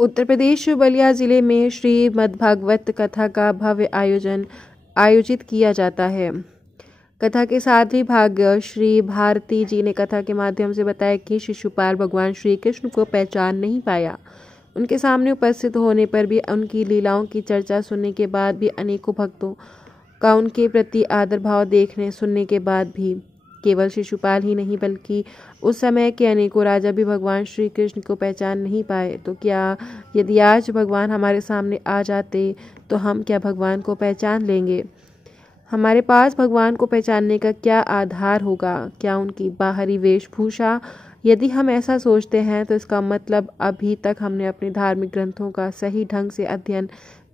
उत्तर प्रदेश बलिया जिले में श्रीमद्भागवत कथा का भव्य आयोजन आयोजित किया जाता है। कथा के सातवें भाग श्री भारती जी ने कथा के माध्यम से बताया कि शिशुपाल भगवान श्री कृष्ण को पहचान नहीं पाया। उनके सामने उपस्थित होने पर भी, उनकी लीलाओं की चर्चा सुनने के बाद भी, अनेकों भक्तों का उनके प्रति आदर भाव देखने सुनने के बाद भी केवल शिशुपाल ही नहीं बल्कि उस समय के अनेकों राजा भी भगवान श्री कृष्ण को पहचान नहीं पाए। तो क्या यदि आज भगवान हमारे सामने आ जाते तो हम क्या भगवान को पहचान लेंगे? हमारे पास भगवान को पहचानने का क्या आधार होगा? क्या उनकी बाहरी वेशभूषा? यदि हम ऐसा सोचते हैं तो इसका मतलब अभी तक हमने अपने धार्मिक ग्रंथों का सही ढंग से अध्ययन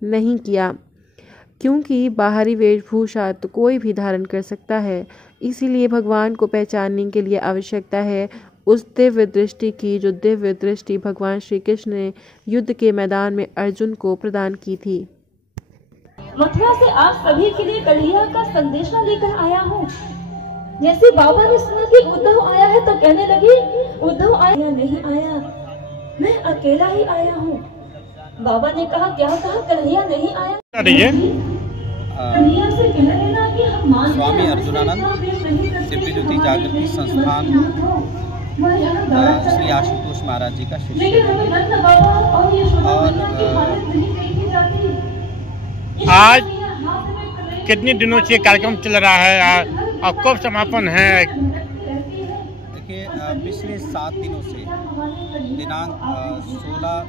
नहीं किया, क्योंकि बाहरी वेशभूषा तो कोई भी धारण कर सकता है। इसीलिए भगवान को पहचानने के लिए आवश्यकता है उस दिव्य दृष्टि की, जो दिव्य दृष्टि भगवान श्री कृष्ण ने युद्ध के मैदान में अर्जुन को प्रदान की थी। मथुरा से आप सभी के लिए कन्हैया का संदेशा लेकर आया हूँ। जैसे बाबा ने सुना कि उद्धव आया है तो कहने लगी, उद्धव आया नहीं आया, मैं अकेला ही आया हूँ। बाबा ने कहा, क्या कहा? कन्हैया नहीं आया। कन्हैया से कह देना कि हम मान स्वामी अर्जुनानंद दिव्य ज्योति जागृति संस्थान श्री आशुतोष महाराज जी का शिष्य और आज कितने दिनों से कार्यक्रम चल रहा है और कब समापन है? देखिए, पिछले 7 दिनों से दिनांक 16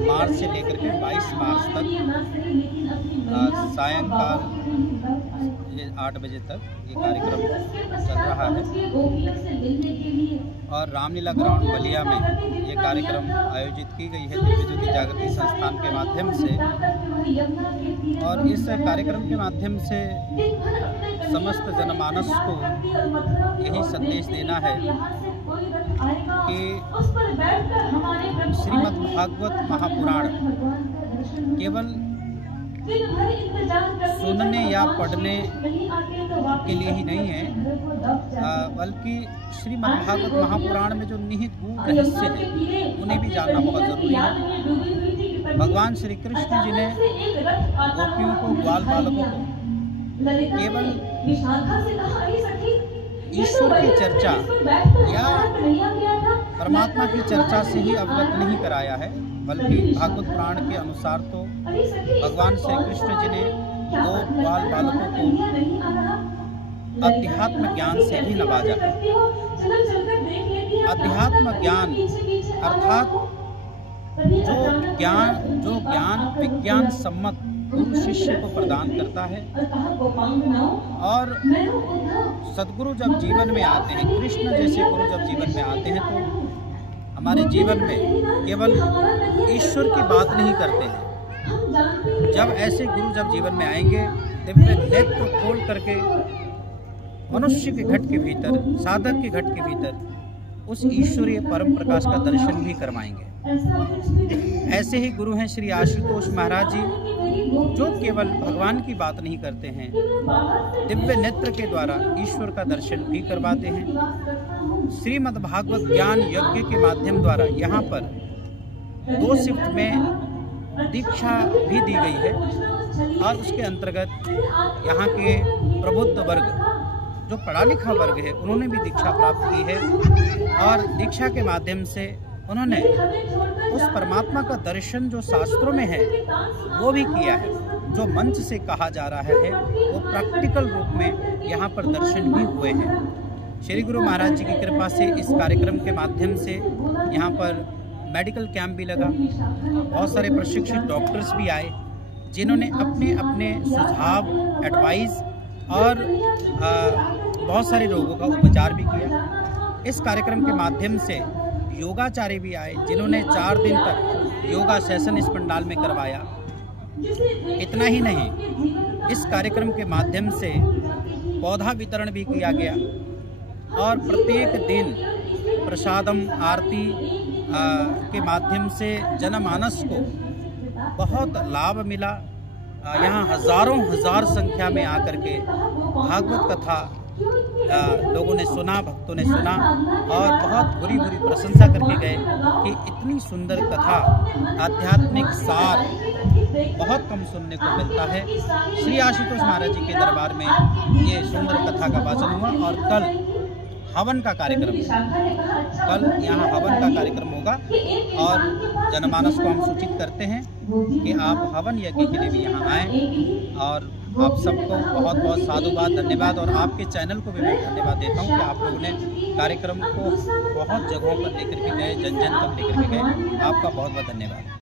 मार्च से लेकर के 22 मार्च तक सायंकाल 8 बजे तक ये कार्यक्रम चल रहा है और रामलीला ग्राउंड बलिया में ये कार्यक्रम आयोजित की गई है दिव्य ज्योति जागृति संस्थान के माध्यम से। और इस कार्यक्रम के माध्यम से समस्त जनमानस को यही संदेश देना है कि श्रीमद्भागवत महापुराण केवल सुनने या पढ़ने के लिए ही नहीं है, बल्कि श्रीमद्भागवत महापुराण में जो निहित गूढ़ रहस्य है उन्हें भी जानना बहुत जरूरी है। भगवान श्री कृष्ण जी ने गोपियों को, ग्वाल बालकों को केवल ईश्वर की चर्चा या परमात्मा की चर्चा से ही अवगत नहीं कराया है, बल्कि भागवत पुराण के अनुसार तो भगवान श्री कृष्ण जी ने 2 ग्वाल बालकों को अध्यात्म ज्ञान से भी नवाजा है। अध्यात्म ज्ञान अर्थात जो ज्ञान विज्ञान सम्मत गुरु शिष्य को प्रदान करता है। और सद्गुरु जब जीवन में आते हैं, कृष्ण जैसे गुरु जब जीवन में आते हैं तो हमारे जीवन में केवल ईश्वर की बात नहीं करते हैं। जब ऐसे गुरु जब जीवन में आएंगे, दिव्य नेत्र खोल करके मनुष्य के घट के भीतर, साधक के घट के भीतर उस ईश्वरीय परम प्रकाश का दर्शन भी करवाएंगे। ऐसे ही गुरु हैं श्री आशुतोष महाराज जी, जो केवल भगवान की बात नहीं करते हैं, दिव्य नेत्र के द्वारा ईश्वर का दर्शन भी करवाते हैं। श्रीमद्भागवत ज्ञान यज्ञ के माध्यम द्वारा यहाँ पर 2 शिफ्ट में दीक्षा भी दी गई है और उसके अंतर्गत यहाँ के प्रबुद्ध वर्ग, जो पढ़ा लिखा वर्ग है, उन्होंने भी दीक्षा प्राप्त की है और दीक्षा के माध्यम से उन्होंने उस परमात्मा का दर्शन जो शास्त्रों में है वो भी किया है। जो मंच से कहा जा रहा है वो प्रैक्टिकल रूप में यहाँ पर दर्शन भी हुए हैं। श्री गुरु महाराज जी की कृपा से इस कार्यक्रम के माध्यम से यहाँ पर मेडिकल कैंप भी लगा, बहुत सारे प्रशिक्षित डॉक्टर्स भी आए जिन्होंने अपने अपने सुझाव, एडवाइस और बहुत सारे रोगों का उपचार भी किया। इस कार्यक्रम के माध्यम से योगाचार्य भी आए जिन्होंने 4 दिन तक योगा सेशन इस पंडाल में करवाया। इतना ही नहीं, इस कार्यक्रम के माध्यम से पौधा वितरण भी किया गया और प्रत्येक दिन प्रसादम आरती के माध्यम से जनमानस को बहुत लाभ मिला। यहाँ हजारों हजार संख्या में आकर के भागवत कथा लोगों ने सुना, भक्तों ने सुना और बहुत बुरी प्रशंसा करके गए कि इतनी सुंदर कथा, आध्यात्मिक सार बहुत कम सुनने को मिलता है। श्री आशुतोष महाराज जी के दरबार में ये सुंदर कथा का वाचन हुआ और कल हवन का कार्यक्रम है। कल यहाँ हवन का कार्यक्रम होगा और जनमानस को हम सूचित करते हैं कि आप हवन यज्ञ के लिए भी यहाँ आएँ। और आप सबको बहुत बहुत साधुवाद, धन्यवाद। और आपके चैनल को भी मैं धन्यवाद देता हूँ कि आप लोगों ने कार्यक्रम को बहुत जगहों पर लेकर के गए, जन जन तक लेकर के गए। आपका बहुत बहुत धन्यवाद।